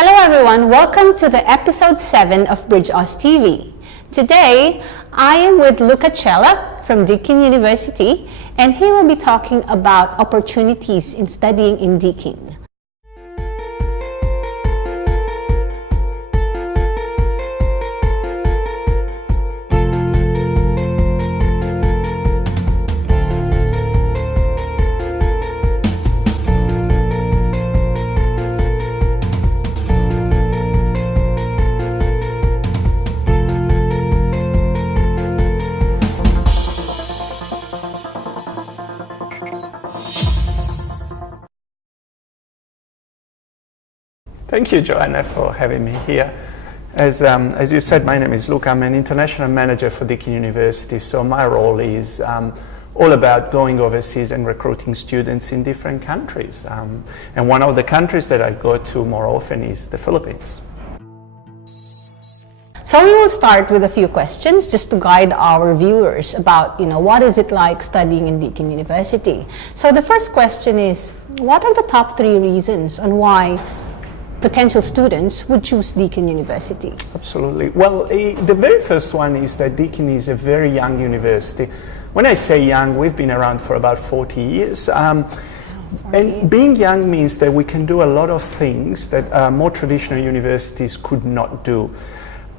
Hello everyone, welcome to the episode 7 of BridgeAusTV. Today, I am with Luca Cella from Deakin University, and he will be talking about opportunities in studying in Deakin. Thank you, Joanna, for having me here. As you said, my name is Luca. I'm an international manager for Deakin University, so my role is all about going overseas and recruiting students in different countries. And one of the countries that I go to more often is the Philippines. So we will start with a few questions just to guide our viewers about, what is it like studying in Deakin University. So the first question is, what are the top 3 reasons on why potential students would choose Deakin University? Absolutely. Well, the very first one is that Deakin is a very young university. When I say young, we've been around for about 40 years. And being young means that we can do a lot of things that more traditional universities could not do.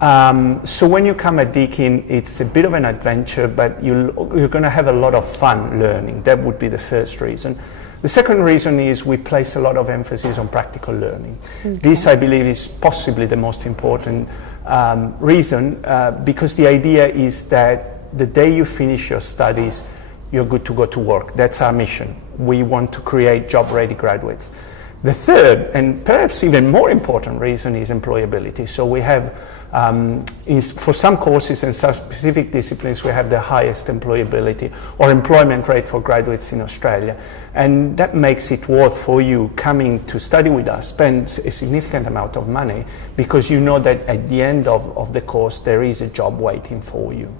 So when you come at Deakin, it's a bit of an adventure, but you're going to have a lot of fun learning. That would be the first reason. The second reason is we place a lot of emphasis on practical learning. Okay. This, I believe, is possibly the most important reason because the idea is that the day you finish your studies, you're good to go to work. That's our mission. We want to create job-ready graduates. The third, and perhaps even more important reason, is employability. So we have, for some courses and some specific disciplines, we have the highest employability or employment rate for graduates in Australia. And that makes it worth for you coming to study with us, spend a significant amount of money, because you know that at the end of the course, there is a job waiting for you.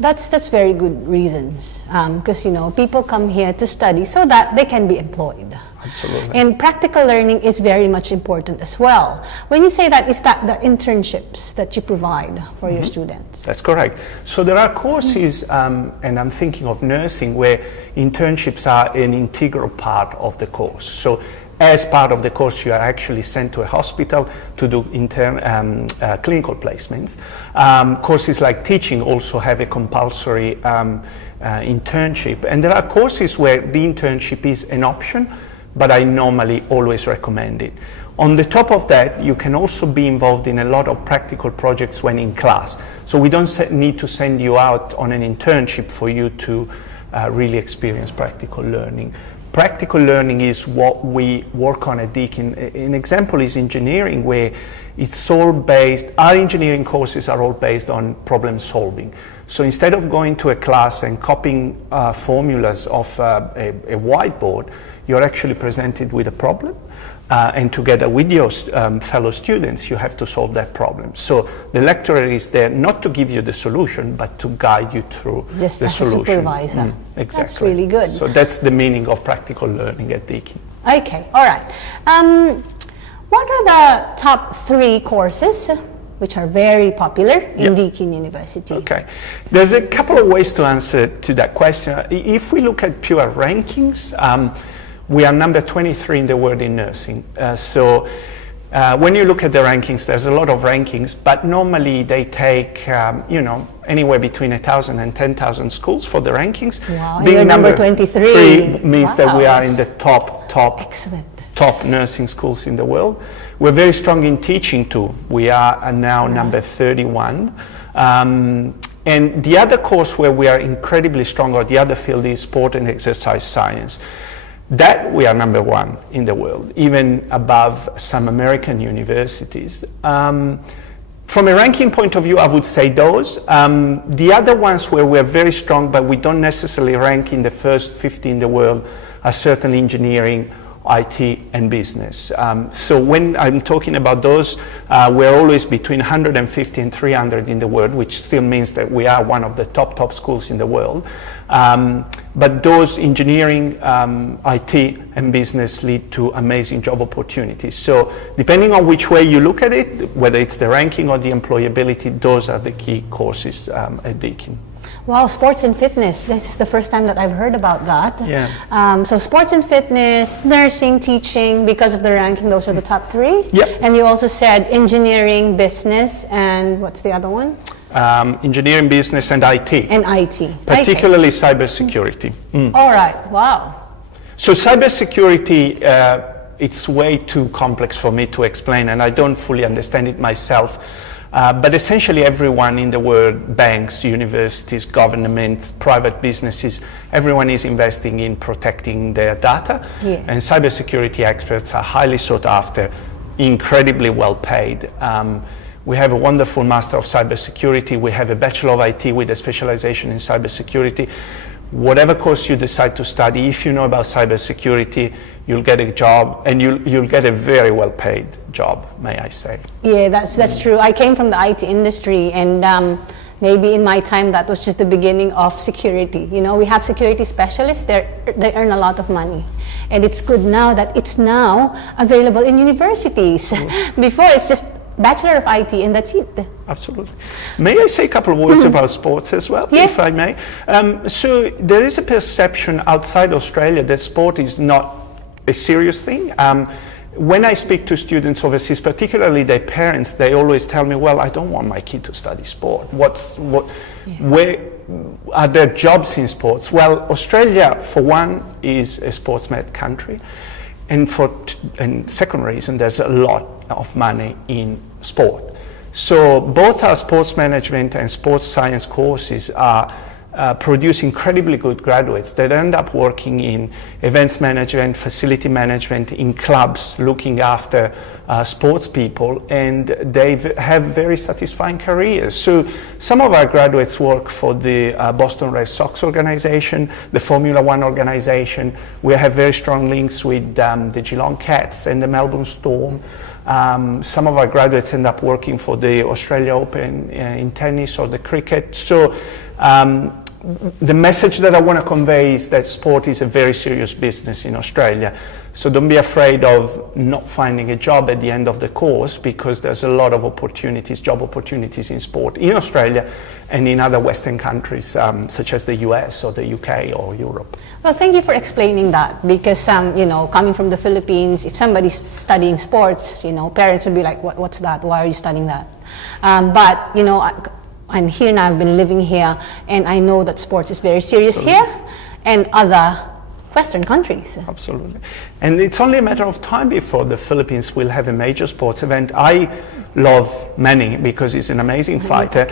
That's very good reasons, because people come here to study so that they can be employed. Absolutely. And practical learning is very much important as well. When you say that, is that the internships that you provide for your students? That's correct. So there are courses, and I'm thinking of nursing, where internships are an integral part of the course. So as part of the course, you are actually sent to a hospital to do clinical placements. Courses like teaching also have a compulsory internship. And there are courses where the internship is an option, but I normally always recommend it. On the top of that, you can also be involved in a lot of practical projects when in class. So we don't need to send you out on an internship for you to really experience practical learning. Practical learning is what we work on at Deakin. An example is engineering, where it's all based, our engineering courses are all based on problem solving. So instead of going to a class and copying formulas off a whiteboard, you're actually presented with a problem. And together with your fellow students, you have to solve that problem. So the lecturer is there not to give you the solution, but to guide you through just the as solution. A supervisor. Exactly. That's really good. So that's the meaning of practical learning at Deakin. Okay, all right. What are the top 3 courses which are very popular in Deakin University? Okay, there's a couple of ways to answer to that question. If we look at pure rankings, we are number 23 in the world in nursing. So when you look at the rankings, there's a lot of rankings, but normally they take, anywhere between 1,000 and 10,000 schools for the rankings. Wow, and you're number 23. Means that we are in the top Excellent. Top nursing schools in the world. We're very strong in teaching too. We are now number 31. And the other course where we are incredibly strong, or the other field, is sport and exercise science. That we are number 1 in the world, even above some American universities. From a ranking point of view, I would say those. The other ones where we're very strong, but we don't necessarily rank in the first 50 in the world, are certainly engineering IT, and business. So when I'm talking about those, we're always between 150 and 300 in the world, which still means that we are one of the top schools in the world. But those engineering, IT, and business lead to amazing job opportunities. So depending on which way you look at it, whether it's the ranking or the employability, those are the key courses at Deakin. Wow, sports and fitness. This is the first time that I've heard about that. Yeah. So sports and fitness, nursing, teaching, because of the ranking, those are the top three. Yep. And you also said engineering, business, and what's the other one? Engineering, business, and IT. And IT. Particularly cybersecurity. All right, wow. So cybersecurity, it's way too complex for me to explain, and I don't fully understand it myself. But essentially everyone in the world, banks, universities, government, private businesses, everyone is investing in protecting their data. Yeah. And cybersecurity experts are highly sought after, incredibly well paid. We have a wonderful Master of Cybersecurity. We have a Bachelor of IT with a specialization in cybersecurity. Whatever course you decide to study, if you know about cybersecurity, you'll get a job, and you'll get a very well paid job, may I say. Yeah, that's true. I came from the IT industry, and maybe in my time that was just the beginning of security. You know, we have security specialists, they earn a lot of money. And it's good now that it's now available in universities. Before it's just Bachelor of IT and that's it. Absolutely. May I say a couple of words about sports as well, if I may? So there is a perception outside Australia that sport is not a serious thing. When I speak to students overseas, particularly their parents, they always tell me, well, I don't want my kid to study sport. Where are there jobs in sports? Well, Australia, for one, is a sports-mad country. And second reason, there's a lot of money in sport. So both our sports management and sports science courses are produce incredibly good graduates that end up working in events management, facility management, in clubs, looking after sports people, and they have very satisfying careers. So some of our graduates work for the Boston Red Sox organization, the Formula One organization. We have very strong links with the Geelong Cats and the Melbourne Storm. Some of our graduates end up working for the Australia Open in tennis or the cricket. So the message that I want to convey is that sport is a very serious business in Australia. So don't be afraid of not finding a job at the end of the course, because there's a lot of opportunities, job opportunities in sport in Australia and in other Western countries, such as the US or the UK or Europe. Well, thank you for explaining that, because, you know, coming from the Philippines, if somebody's studying sports, you know, parents would be like, what's that? Why are you studying that? But, you know, I'm here now, I've been living here, and I know that sports is very serious here and other Western countries. Absolutely. And it's only a matter of time before the Philippines will have a major sports event. I love Manny because he's an amazing fighter,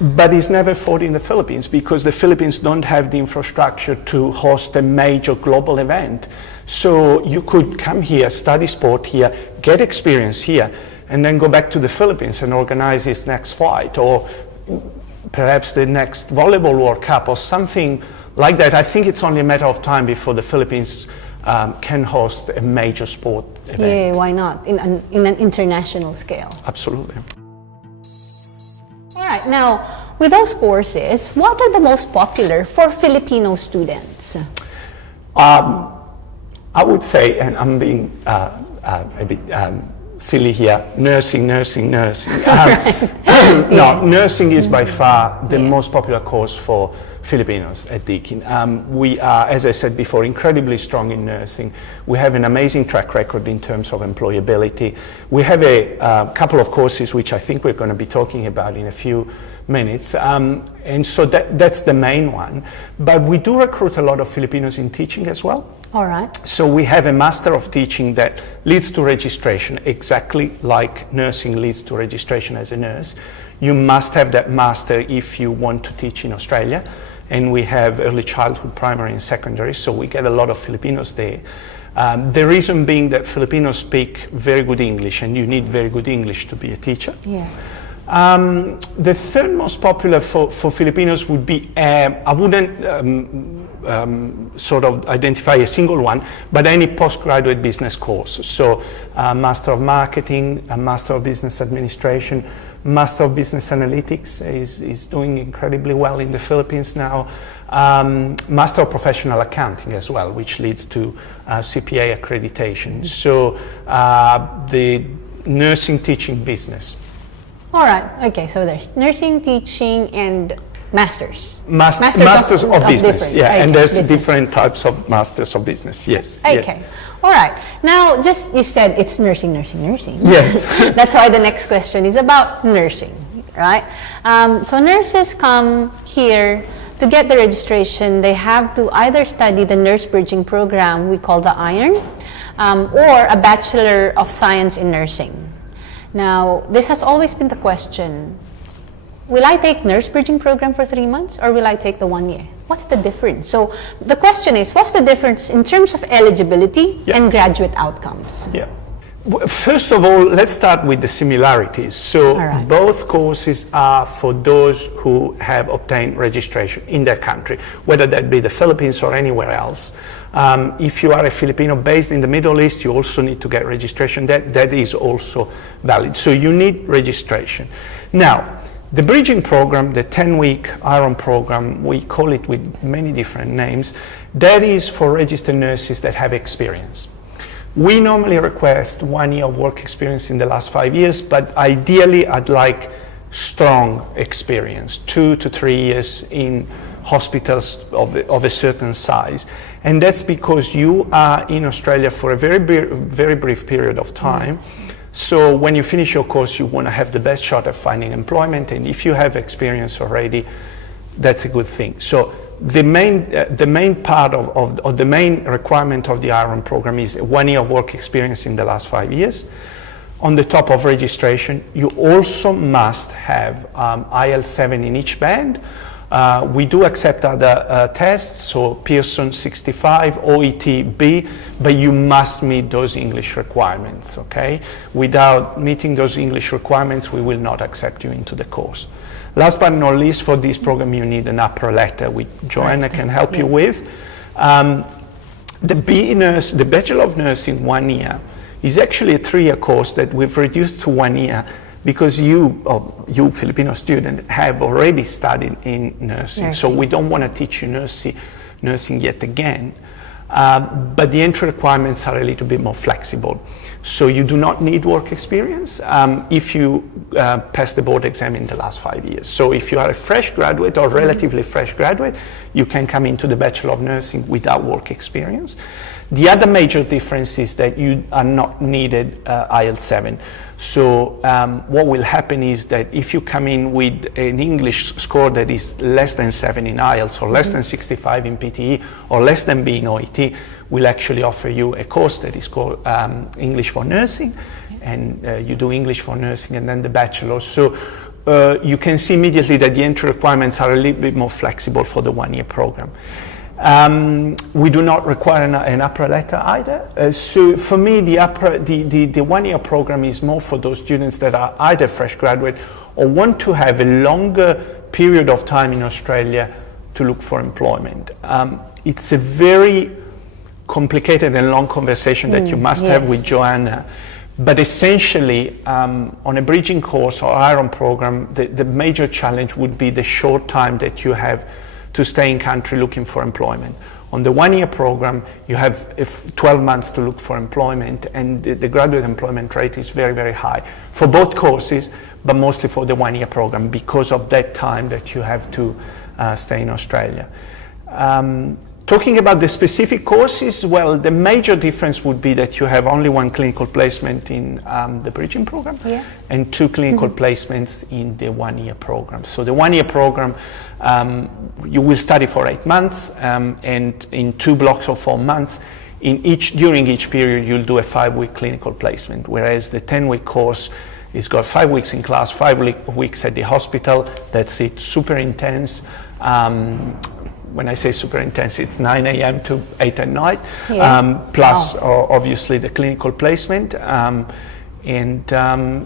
but he's never fought in the Philippines because the Philippines don't have the infrastructure to host a major global event. So you could come here, study sport here, get experience here, and then go back to the Philippines and organize his next fight, or perhaps the next volleyball World Cup or something like that. I think it's only a matter of time before the Philippines can host a major sport event. Yeah, why not? In an international scale. Absolutely. All right, now with those courses, what are the most popular for Filipino students? I would say, and I'm being a bit silly here, nursing. No, nursing is by far the most popular course for Filipinos at Deakin. We are, as I said before, incredibly strong in nursing. We have an amazing track record in terms of employability. We have a couple of courses which I think we're going to be talking about in a few minutes, and so that's the main one. But we do recruit a lot of Filipinos in teaching as well. All right. So we have a Master of Teaching that leads to registration, exactly like nursing leads to registration as a nurse. You must have that master if you want to teach in Australia. And we have early childhood, primary and secondary, so we get a lot of Filipinos there. The reason being that Filipinos speak very good English, and you need very good English to be a teacher. Yeah. The third most popular for Filipinos would be, I wouldn't sort of identify a single one, but any postgraduate business course. So Master of Marketing, a Master of Business Administration, Master of Business Analytics is doing incredibly well in the Philippines now. Master of Professional Accounting as well, which leads to CPA accreditation. So the nursing, teaching, business. All right. Okay. So there's nursing, teaching, and masters. Masters of business. Yeah, okay, and there's business. different types of masters of business. Yes. Okay. Yes. All right. Now, just you said it's nursing. Yes. That's why the next question is about nursing, right? So nurses come here to get the registration. They have to either study the nurse bridging program we call the IRN, or a Bachelor of Science in Nursing. Now, this has always been the question, will I take nurse bridging program for 3 months or will I take the 1 year? What's the difference? So the question is, what's the difference in terms of eligibility and graduate outcomes? Yeah. First of all, let's start with the similarities. So both courses are for those who have obtained registration in their country, whether that be the Philippines or anywhere else. If you are a Filipino based in the Middle East, you also need to get registration. That is also valid. So you need registration. Now, the bridging program, the 10-week IRN program, we call it with many different names, that is for registered nurses that have experience. We normally request 1 year of work experience in the last 5 years, but ideally I'd like strong experience, 2 to 3 years in hospitals of a certain size. And that's because you are in Australia for a very brief period of time. Yes. So when you finish your course, you want to have the best shot at finding employment, and if you have experience already, that's a good thing. So the main part of the main requirement of the IRN program is 1 year of work experience in the last 5 years. On the top of registration, you also must have IL-7 in each band. We do accept other tests, so Pearson 65, OET-B, but you must meet those English requirements, okay? Without meeting those English requirements, we will not accept you into the course. Last but not least, for this program, you need an upper letter, which Joanna can help you with. The Bachelor of Nursing 1 year is actually a 3-year course that we've reduced to 1 year because you Filipino student, have already studied in nursing. So we don't want to teach you nursing yet again. But the entry requirements are a little bit more flexible. So you do not need work experience if you pass the board exam in the last 5 years. So if you are a fresh graduate or relatively fresh graduate, you can come into the Bachelor of Nursing without work experience. The other major difference is that you are not needed IL-7. So what will happen is that if you come in with an English score that is less than 7 in IELTS or less than 65 in PTE or less than B in OET, we'll actually offer you a course that is called English for Nursing, and you do English for Nursing and then the Bachelor. So you can see immediately that the entry requirements are a little bit more flexible for the 1 year program. We do not require an upper letter either. So for me, the 1 year program is more for those students that are either fresh graduate or want to have a longer period of time in Australia to look for employment. It's a very complicated and long conversation that you must have with Joanna. But essentially, on a bridging course or IRN program, the major challenge would be the short time that you have to stay in country looking for employment. On the 1 year program, you have 12 months to look for employment, and the graduate employment rate is very, very high for both courses, but mostly for the 1 year program because of that time that you have to stay in Australia. Talking about the specific courses, well, the major difference would be that you have only 1 clinical placement in the bridging program and 2 clinical placements in the 1 year program. So the 1 year program, you will study for 8 months and in 2 blocks of 4 months. During each period, you'll do a 5-week clinical placement, whereas the 10-week course is got 5 weeks in class, 5 weeks at the hospital. That's it, super intense. When I say super intense, it's 9 a.m. to 8 at night, plus obviously the clinical placement. And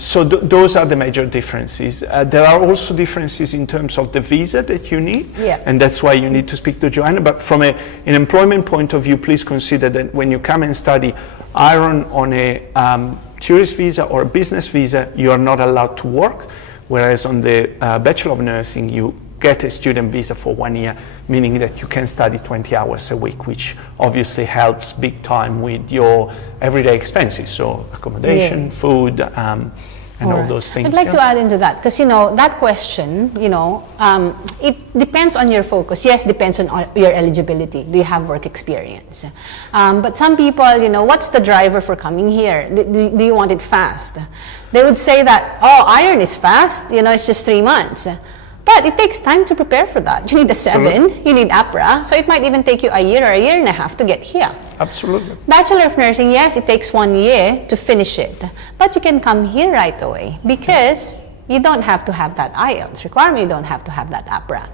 so those are the major differences. There are also differences in terms of the visa that you need, and that's why you need to speak to Joanna. But from an employment point of view, please consider that when you come and study Iron on a tourist visa or a business visa, you are not allowed to work, whereas on the Bachelor of Nursing, you get a student visa for 1 year, meaning that you can study 20 hours a week, which obviously helps big time with your everyday expenses, so accommodation, food, and all those things. I'd like to add into that, because that question, it depends on your focus. Yes, depends on your eligibility. Do you have work experience? But some people, what's the driver for coming here? Do you want it fast? They would say that, Iron is fast, it's just 3 months. But it takes time to prepare for that. You need a 7, you need APRA, so it might even take you a year or a year and a half to get here. Absolutely. Bachelor of Nursing, yes, it takes 1 year to finish it, but you can come here right away because you don't have to have that IELTS requirement, you don't have to have that APRA.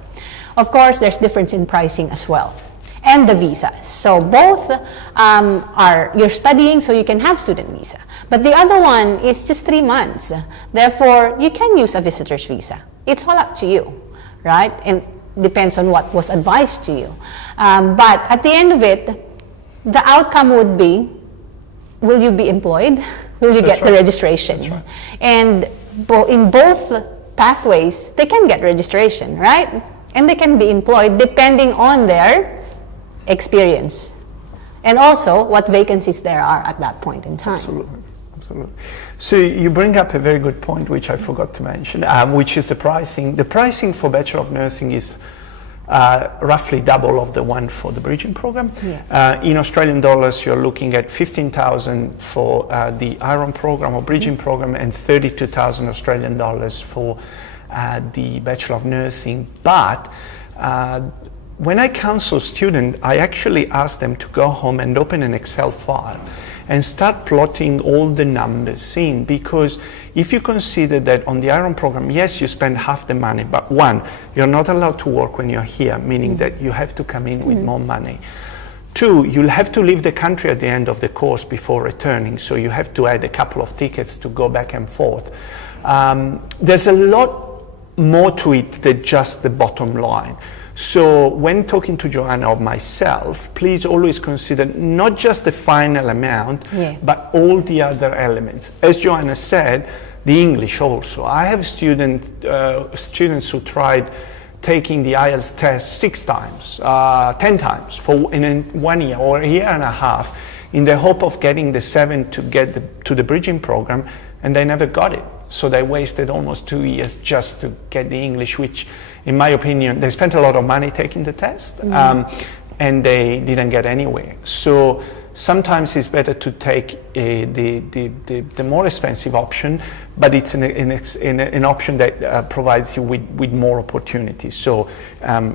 Of course, there's difference in pricing as well, and the visas. So both you're studying, so you can have student visa. But the other one is just 3 months. Therefore, you can use a visitor's visa. It's all up to you, right? And depends on what was advised to you. But at the end of it, the outcome would be, will you be employed? Will you get the registration? That's right. And in both pathways, they can get registration, right? And they can be employed depending on their experience. And also what vacancies there are at that point in time. Absolutely. So you bring up a very good point, which I forgot to mention, which is the pricing. The pricing for Bachelor of Nursing is roughly double of the one for the bridging program. In Australian dollars, you're looking at 15,000 for the Iron program or bridging program, and 32,000 Australian dollars for the Bachelor of Nursing. But when I counsel students, I actually ask them to go home and open an Excel file and start plotting all the numbers in, because if you consider that on the Iron program, yes, you spend half the money, but one, you're not allowed to work when you're here, meaning that you have to come in with more money. 2, you'll have to leave the country at the end of the course before returning, so you have to add a couple of tickets to go back and forth. There's a lot more to it than just the bottom line. So when talking to Joanna or myself, please always consider not just the final amount, but all the other elements. As Joanna said, the English also. I have students who tried taking the IELTS test 6 times, 10 times in 1 year or a year and a half in the hope of getting the 7 to get to the bridging program, and they never got it. So they wasted almost 2 years just to get the English, which in my opinion, they spent a lot of money taking the test, and they didn't get anywhere. So sometimes it's better to take the more expensive option, but it's an option that provides you with more opportunities. So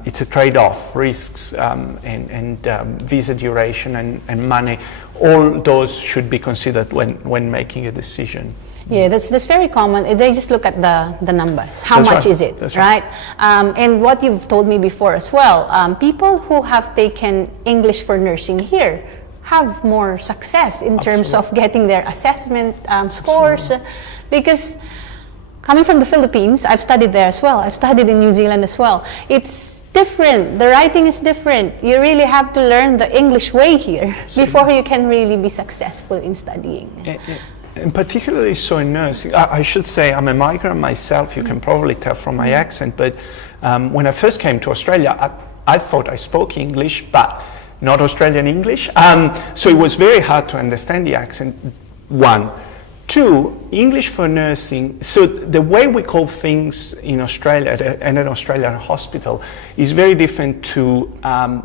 it's a trade-off, risks and visa duration and money. All those should be considered when making a decision. Yeah, that's very common. They just look at the numbers. How much is it, right? And what you've told me before as well, people who have taken English for nursing here have more success in terms of getting their assessment scores, because coming from the Philippines, I've studied there as well. I've studied in New Zealand as well. It's different. The writing is different. You really have to learn the English way here before you can really be successful in studying. And particularly so in nursing. I should say I'm a migrant myself, you can probably tell from my accent, but when I first came to Australia, I thought I spoke English, but not Australian English. So it was very hard to understand the accent, 1. 2, English for nursing. So the way we call things in Australia and an Australian hospital is very different to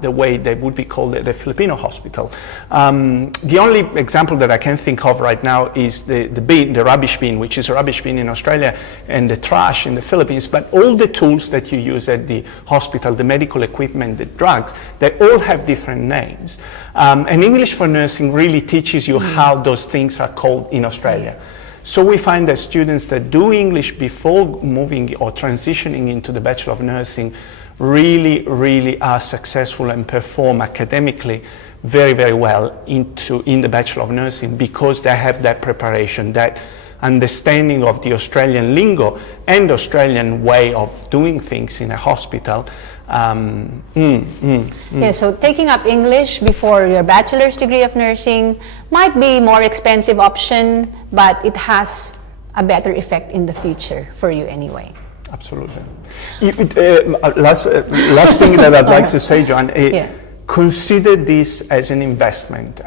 the way they would be called at a Filipino hospital. The only example that I can think of right now is the bin, the rubbish bin, which is a rubbish bin in Australia, and the trash in the Philippines. But all the tools that you use at the hospital, the medical equipment, the drugs, they all have different names. And English for nursing really teaches you how those things are called in Australia. So we find that students that do English before moving or transitioning into the Bachelor of Nursing really are successful and perform academically very well in the Bachelor of Nursing, because they have that preparation, that understanding of the Australian lingo and Australian way of doing things in a hospital. Yeah, so taking up English before your bachelor's degree of nursing might be more expensive option, but it has a better effect in the future for you anyway. Absolutely. Last thing that I'd like to say, Joanne, consider this as an investment.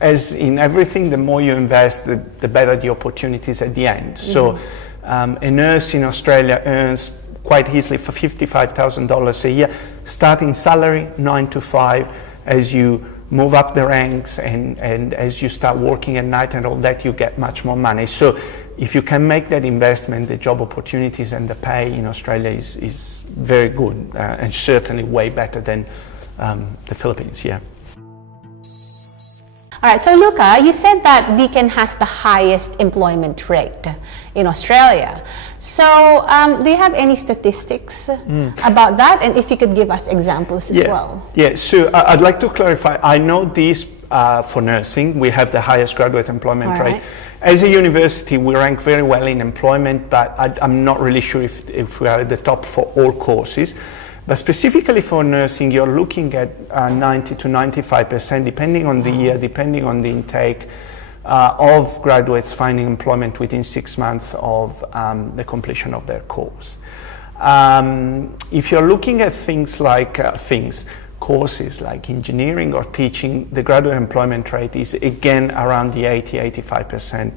As in everything, the more you invest, the better the opportunities at the end. So a nurse in Australia earns quite easily for $55,000 a year, starting salary 9 to 5. As you move up the ranks and as you start working at night and all that, you get much more money. So if you can make that investment, the job opportunities and the pay in Australia is very good and certainly way better than the Philippines. Yeah. All right, so Luca, you said that Deakin has the highest employment rate in Australia. So do you have any statistics about that? And if you could give us examples as well. Yeah, so I'd like to clarify. I know this for nursing. We have the highest graduate employment rate. As a university, we rank very well in employment, but I'm not really sure if we are at the top for all courses. But specifically for nursing, you're looking at 90 to 95%, depending on the year, depending on the intake, of graduates finding employment within 6 months of the completion of their course. If you're looking at things like courses like engineering or teaching, the graduate employment rate is again around the 80-85%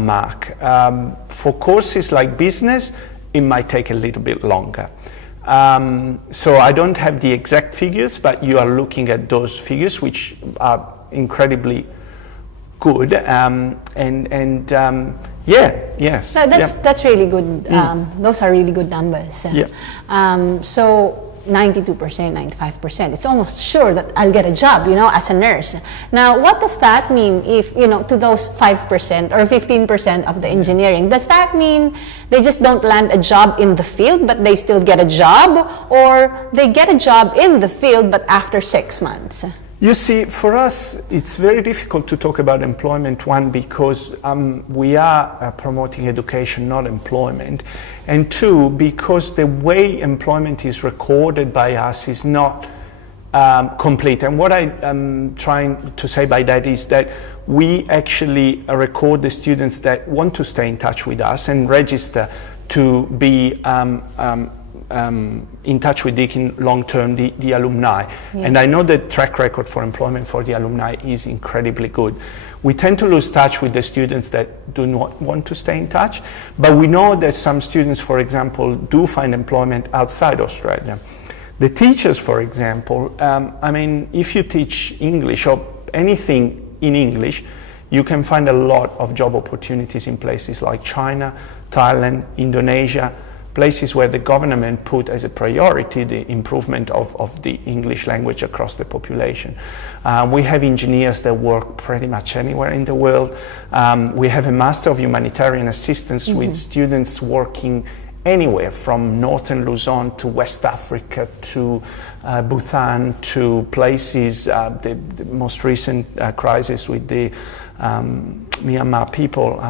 mark. For courses like business, it might take a little bit longer. So I don't have the exact figures, but you are looking at those figures, which are incredibly good. Yes. So that's really good. Those are really good numbers. So 92%, 95%. It's almost sure that I'll get a job, as a nurse. Now, what does that mean if, to those 5% or 15% of the engineering? Does that mean they just don't land a job in the field, but they still get a job? Or they get a job in the field, but after 6 months? You see, for us, it's very difficult to talk about employment, one, because we are promoting education, not employment, and two, because the way employment is recorded by us is not complete. And what I'm trying to say by that is that we actually record the students that want to stay in touch with us and register to be in touch with Deakin long-term, the alumni. And I know the track record for employment for the alumni is incredibly good. We tend to lose touch with the students that do not want to stay in touch, but we know that some students, for example, do find employment outside Australia. The teachers, for example, if you teach English or anything in English, you can find a lot of job opportunities in places like China, Thailand, Indonesia, places where the government put as a priority the improvement of the English language across the population. We have engineers that work pretty much anywhere in the world. We have a Master of Humanitarian Assistance with students working anywhere from northern Luzon to West Africa to Bhutan to places, the most recent crisis with the Myanmar people,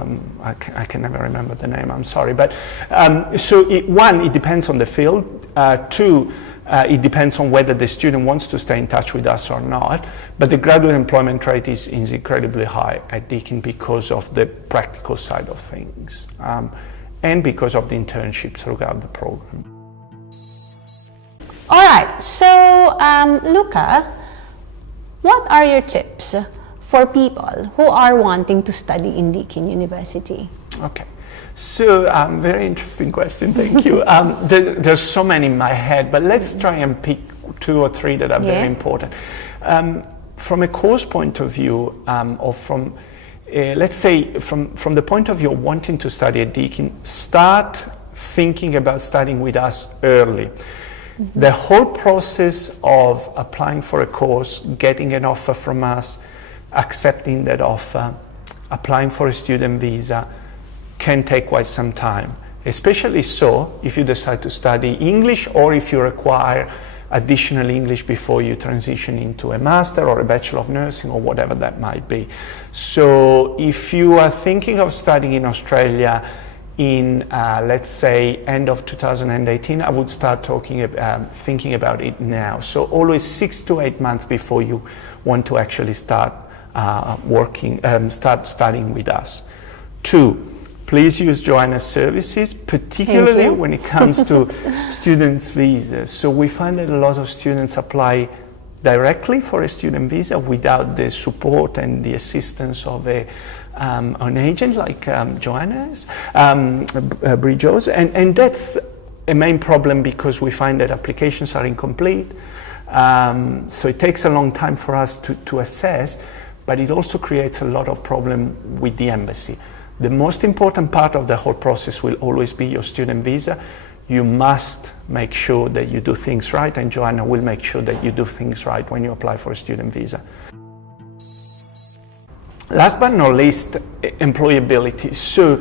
I can never remember the name, I'm sorry. But one, it depends on the field. Two, it depends on whether the student wants to stay in touch with us or not. But the graduate employment rate is incredibly high at Deakin because of the practical side of things and because of the internship throughout the program. All right, so Luca, what are your tips for people who are wanting to study in Deakin University? Okay, so very interesting question, thank you. There's so many in my head, but let's try and pick 2 or 3 that are very important. From a course point of view, or from, let's say, from the point of view of wanting to study at Deakin, start thinking about studying with us early. The whole process of applying for a course, getting an offer from us, accepting that offer, applying for a student visa can take quite some time, especially so if you decide to study English or if you require additional English before you transition into a master or a Bachelor of Nursing or whatever that might be. So if you are thinking of studying in Australia in, let's say, end of 2018, I would start thinking about it now. So always 6 to 8 months before you want to actually start start studying with us. 2, please use Joanna's services, particularly when it comes to students' visas. So we find that a lot of students apply directly for a student visa without the support and the assistance of an agent like Joanna's, BridgeAus, and that's a main problem because we find that applications are incomplete. So it takes a long time for us to assess, but it also creates a lot of problem with the embassy. The most important part of the whole process will always be your student visa. You must make sure that you do things right, and Joanna will make sure that you do things right when you apply for a student visa. Last but not least, employability. So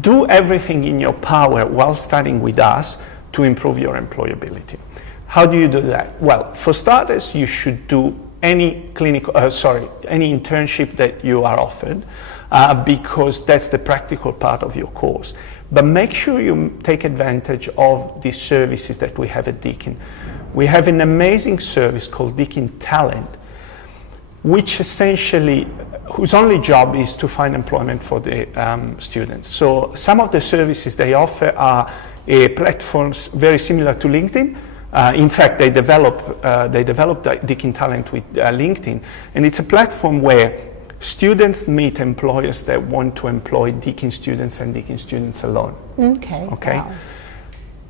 do everything in your power while studying with us to improve your employability. How do you do that? Well, for starters, you should do any any internship that you are offered, because that's the practical part of your course. But make sure you take advantage of the services that we have at Deakin. We have an amazing service called Deakin Talent, which essentially, whose only job is to find employment for the students. So some of the services they offer are platforms very similar to LinkedIn. In fact, they developed Deakin Talent with LinkedIn, and it's a platform where students meet employers that want to employ Deakin students and Deakin students alone. Okay. Wow.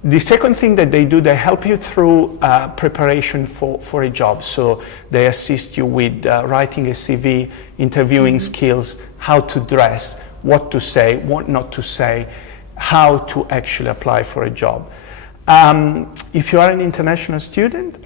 The second thing that they do, they help you through preparation for a job. So they assist you with writing a CV, interviewing skills, how to dress, what to say, what not to say, how to actually apply for a job. If you are an international student,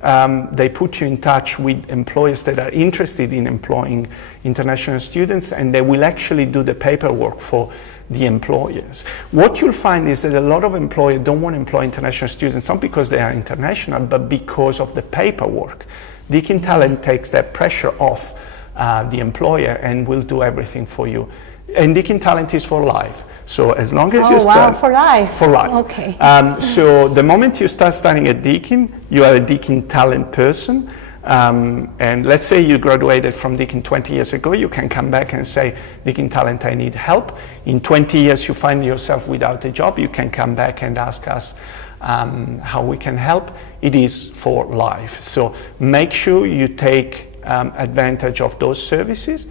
they put you in touch with employers that are interested in employing international students, and they will actually do the paperwork for the employers. What you'll find is that a lot of employers don't want to employ international students, not because they are international, but because of the paperwork. Deakin Talent takes that pressure off the employer and will do everything for you. And Deakin Talent is for life. So as long as you start... for life. For life. Okay. So the moment you start studying at Deakin, you are a Deakin Talent person. And let's say you graduated from Deakin 20 years ago, you can come back and say, Deakin Talent, I need help. In 20 years, you find yourself without a job, you can come back and ask us how we can help. It is for life. So make sure you take advantage of those services.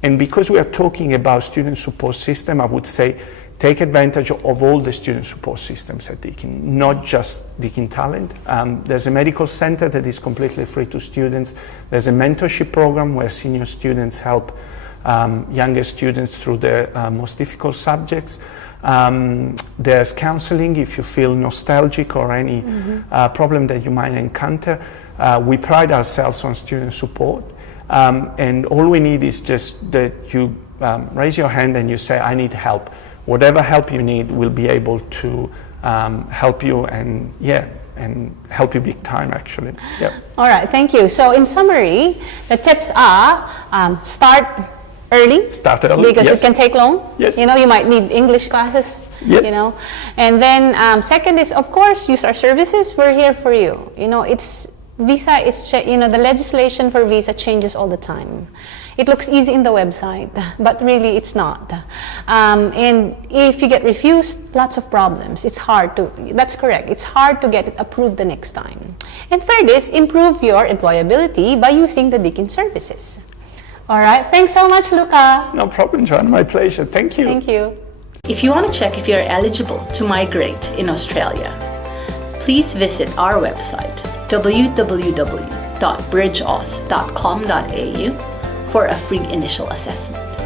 And because we are talking about student support system, I would say take advantage of all the student support systems at Deakin, not just Deakin Talent. There's a medical center that is completely free to students. There's a mentorship program where senior students help younger students through their most difficult subjects. There's counseling if you feel nostalgic or any problem that you might encounter. We pride ourselves on student support. And all we need is just that you raise your hand and you say, I need help. Whatever help you need, we'll be able to help you and help you big time actually. Yep. All right, thank you. So in summary, the tips are start early. Start early, because it can take long. Yes. You know, you might need English classes. Yes. You know, and then second is, of course, use our services. We're here for you. You know, visa is, the legislation for visa changes all the time. It looks easy in the website, but really it's not. And if you get refused, lots of problems. That's correct, it's hard to get it approved the next time. And third is improve your employability by using the Deakin services. All right, thanks so much, Luca. No problem, Joanna, my pleasure. Thank you. Thank you. If you want to check if you're eligible to migrate in Australia, please visit our website www.bridgeaus.com.au for a free initial assessment.